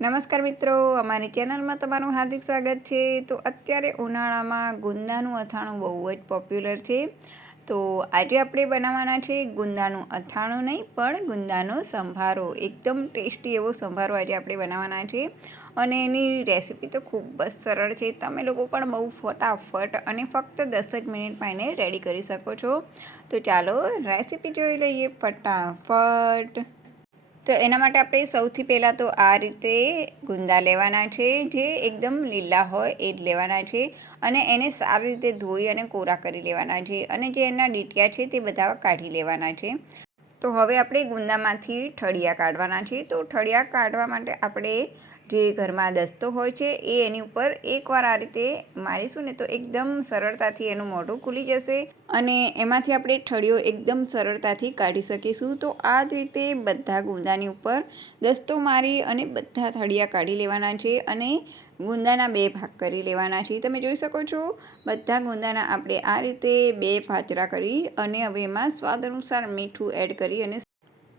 નમસ્કાર મિત્રો, અમારી ચેનલમાં તમારું હાર્દિક સ્વાગત છે. તો અત્યારે ઉનાળામાં ગુંદાનું અથાણું બહુ જ પોપ્યુલર છે. તો આજે આપણે બનાવવાના છે ગુંદાનું અથાણું નહીં, પણ ગુંદાનો સંભારો. એકદમ ટેસ્ટી એવો સંભારો આજે આપણે બનાવવાના છે. અને એની રેસીપી તો ખૂબ જ સરળ છે. તમે લોકો પણ બહુ ફટાફટ અને ફક્ત દસ જ મિનિટમાં એને રેડી કરી શકો છો. તો ચાલો રેસીપી જોઈ લઈએ ફટાફટ. તો એના માટે આપણે સૌથી પહેલાં તો આ રીતે ગુંદા લેવાના છે, જે એકદમ લીલા હોય એ જ લેવાના છે અને એને સારી રીતે ધોઈ અને કોરા કરી લેવાના છે અને જે એના ડીટિયા છે તે બધા કાઢી લેવાના છે. તો હવે આપણે ગુંદામાંથી ઠળિયા કાઢવાના છે. તો ઠળિયા કાઢવા માટે આપણે જે ઘરમાં દસ્તો હોય છે, એ એની ઉપર એકવાર આ રીતે મારીશું ને તો એકદમ સરળતાથી એનું મોઢું ખુલી જશે અને એમાંથી આપણે ઠળીઓ એકદમ સરળતાથી કાઢી શકીશું. તો આ જ રીતે બધા ગુંદાની ઉપર દસ્તો મારી અને બધા થળિયા કાઢી લેવાના છે અને ગુંદાના બે ભાગ કરી લેવાના છે. તમે જોઈ શકો છો, બધા ગુંદાના આપણે આ રીતે બે ફાચરા કરી અને હવે એમાં સ્વાદ અનુસાર મીઠું એડ કરી અને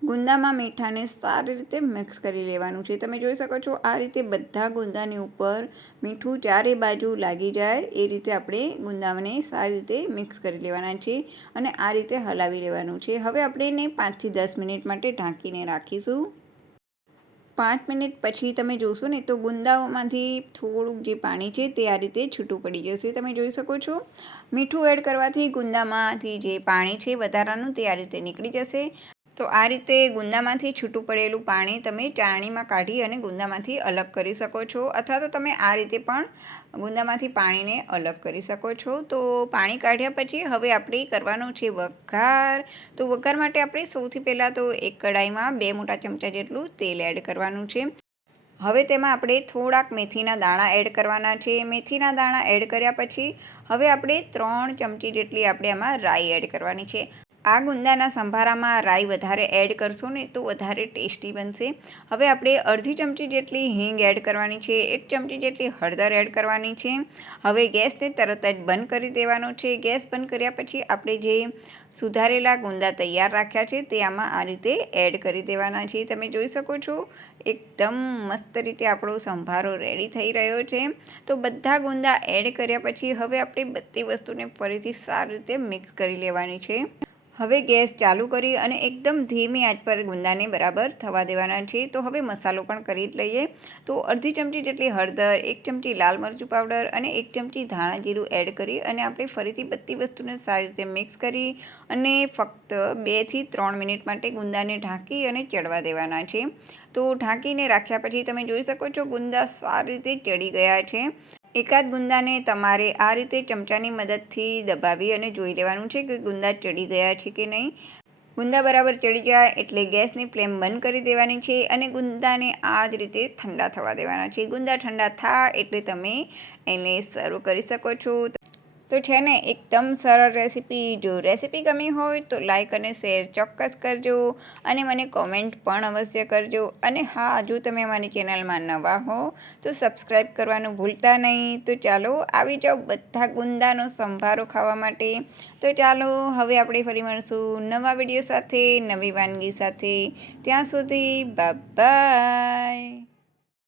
ગુંદામાં મીઠાને સારી રીતે મિક્સ કરી લેવાનું છે. તમે જોઈ શકો છો, આ રીતે બધા ગુંદાની ઉપર મીઠું ચારે બાજુ લાગી જાય. એ રીતે આપણે ગુંદાને સારી રીતે મિક્સ કરી લેવાના છે અને આ રીતે હલાવી લેવાનું છે. હવે આપણે એને પાંચથી દસ મિનિટ માટે ઢાંકીને રાખીશું. પાંચ મિનિટ પછી તમે જોશો ને તો ગુંદાઓમાંથી થોડુંક જે પાણી છે તે આ રીતે છૂટું પડી જશે. તમે જોઈ શકો છો, મીઠું એડ કરવાથી ગુંદામાંથી જે પાણી છે વધારાનું તે આ રીતે નીકળી જશે. તો આ રીતે ગુંદામાંથી છૂટું પડેલું પાણી તમે ચાણીમાં કાઢી અને ગુંદામાંથી અલગ કરી શકો છો. અથવા તો તમે આ રીતે પણ ગુંદામાંથી પાણીને અલગ કરી શકો છો. તો પાણી કાઢ્યા પછી હવે આપણે કરવાનું છે વઘાર. તો વઘાર માટે આપણે સૌથી પહેલાં તો એક કડાઈમાં બે મોટા ચમચા જેટલું તેલ એડ કરવાનું છે. હવે તેમાં આપણે થોડાક મેથીના દાણા એડ કરવાના છે. મેથીના દાણા એડ કર્યા પછી હવે આપણે ત્રણ ચમચી જેટલી આપણે આમાં રાઈ એડ કરવાની છે. આ ગુંદાના સંભારામાં રાઈ વધારે એડ કરશો ને તો વધારે ટેસ્ટી બનશે. હવે આપણે અડધી ચમચી જેટલી હિંગ એડ કરવાની છે, એક ચમચી જેટલી હળદર એડ કરવાની છે. હવે ગેસને તરત જ બંધ કરી દેવાનો છે. ગેસ બંધ કર્યા પછી આપણે જે સુધારેલા ગુંદા તૈયાર રાખ્યા છે તે આમાં આ રીતે એડ કરી દેવાના છે. તમે જોઈ શકો છો, એકદમ મસ્ત રીતે આપણો સંભારો રેડી થઈ રહ્યો છે. તો બધા ગુંદા એડ કર્યા પછી હવે આપણે બધી વસ્તુને ફરીથી સારી રીતે મિક્સ કરી લેવાની છે. હવે ગેસ ચાલુ કરી અને એકદમ ધીમી આંચ પર ગુંદાને બરાબર થવા દેવાના છે. તો હવે મસાલો પણ કરી જ લઈએ. તો અડધી ચમચી જેટલી હળદર, એક ચમચી લાલ મરચું પાવડર અને એક ચમચી ધાણા જીરું એડ કરી અને આપણે ફરીથી બધી વસ્તુને સારી રીતે મિક્સ કરી અને ફક્ત બેથી ત્રણ મિનિટ માટે ગુંદાને ઢાંકી અને ચડવા દેવાના છે. તો ઢાંકીને રાખ્યા પછી તમે જોઈ શકો છો ગુંદા સારી રીતે ચડી ગયા છે. એકાદ ગુંદાને તમારે આ રીતે ચમચાની મદદથી દબાવી અને જોઈ લેવાનું છે કે ગુંદા ચડી ગયા છે કે નહીં. ગુંદા બરાબર ચડી જાય એટલે ગેસની ફ્લેમ બંધ કરી દેવાની છે અને ગુંદાને આ જ રીતે ઠંડા થવા દેવાના છે. ગુંદા ઠંડા થાય એટલે તમે એને સર્વ કરી શકો છો. તો છે ને, એકદમ સરળ રેસીપી. જો રેસીપી ગમી હોય તો લાઈક અને શેર ચોક્કસ કરજો અને મને કોમેન્ટ પણ અવશ્ય કરજો. અને હા, જો તમે અમારી ચેનલમાં નવા હો, તો સબસ્ક્રાઈબ કરવાનું ભૂલતા નહીં. તો ચાલો, આવી જાઓ બધા ગુંદાનો સંભારો ખાવા માટે. તો ચાલો, હવે આપણે ફરી મળશું નવા વીડિયો સાથે, નવી વાનગી સાથે. ત્યાં સુધી બાય